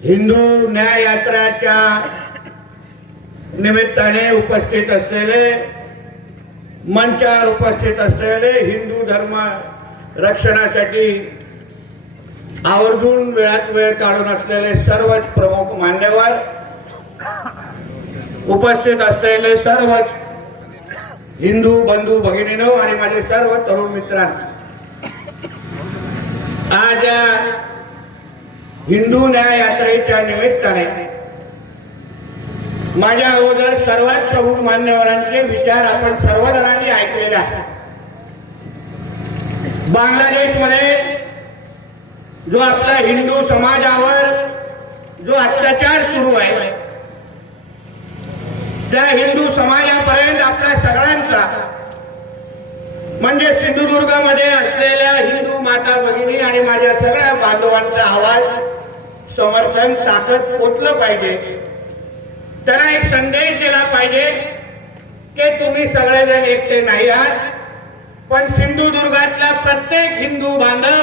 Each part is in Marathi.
हिंदू न्याय यात्राच्या निमित्ताने उपस्थित असलेले मंचावर उपस्थित असलेले हिंदू धर्म रक्षणासाठी आवर्जून वेळात वेळ काढून असलेले सर्वच प्रमुख मान्यवर उपस्थित असलेले सर्वच हिंदू बंधू भगिनीनो आणि माझे सर्व तरुण मित्रांनो आज या हिंदू न्याय यात्रेच्या निमित्ताने माझ्या अगोदर सर्वात प्रमुख मान्यवरांचे विचार आपण सर्वजणांनी ऐकलेले आहेत. बांगलादेशमध्ये जो आपला हिंदू समाजावर जो अत्याचार सुरू आहे त्या हिंदू समाजापर्यंत आपल्या सगळ्यांचा म्हणजे सिंधुदुर्गामध्ये असलेल्या हिंदू माता भगिनी आणि माझ्या सगळ्या बांधवांचा आवाज समर्थन ताकद पोचलं पाहिजे. त्यांना एक संदेश दिला पाहिजे की तुम्ही सगळेजण एकटे नाही आहात पण सिंधुदुर्गातला प्रत्येक हिंदू बांधव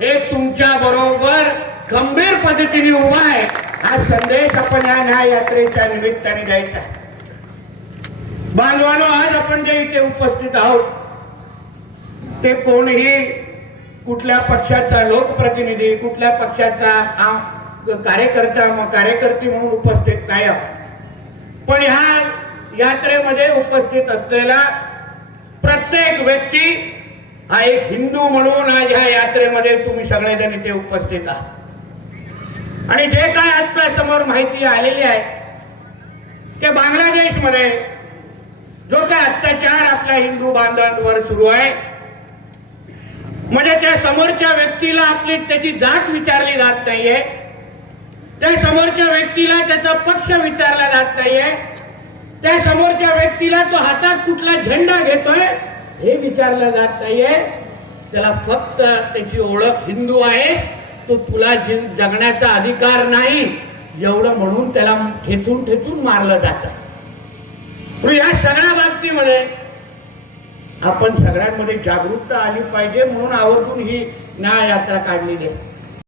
हे तुमच्या बरोबर गंभीर पद्धतीने उभा आहे. हा संदेश आपण या न्याय यात्रेच्या निमित्ताने द्यायचा बांधवानो आज आपण जे इथे उपस्थित आहोत ते कोणीही कुठल्या पक्षाचा लोकप्रतिनिधी कुठल्या पक्षाचा हा कार्यकर्ता कार्यकर्ती म्हणून उपस्थित कायम. पण ह्या यात्रेमध्ये उपस्थित असलेला प्रत्येक व्यक्ती हा एक हिंदू म्हणून आज ह्या यात्रेमध्ये तुम्ही सगळेजण इथे उपस्थित आहात. आणि जे काय आपल्यासमोर माहिती आलेली आहे की बांगलादेशमध्ये जो काय अत्याचार आपल्या हिंदू बांधवांवर सुरू आहे म्हणजे त्या समोरच्या व्यक्तीला आपली त्याची जात विचारली जात नाहीये. त्या समोरच्या व्यक्तीला त्याचा पक्ष विचारला जात नाहीये. त्या समोरच्या व्यक्तीला तो हातात कुठला झेंडा घेतोय हे विचारलं जात नाहीये. त्याला फक्त त्याची ओळख हिंदू आहे. तो तुला जगण्याचा अधिकार नाही. एवढं म्हणून त्याला ठेचून ठेचून मारलं जात. या सगळ्या बाबतीमध्ये आपण सगळ्यांमध्ये जागरूकता आली पाहिजे म्हणून आवर्जून ही न्याय यात्रा काढलेली आहे.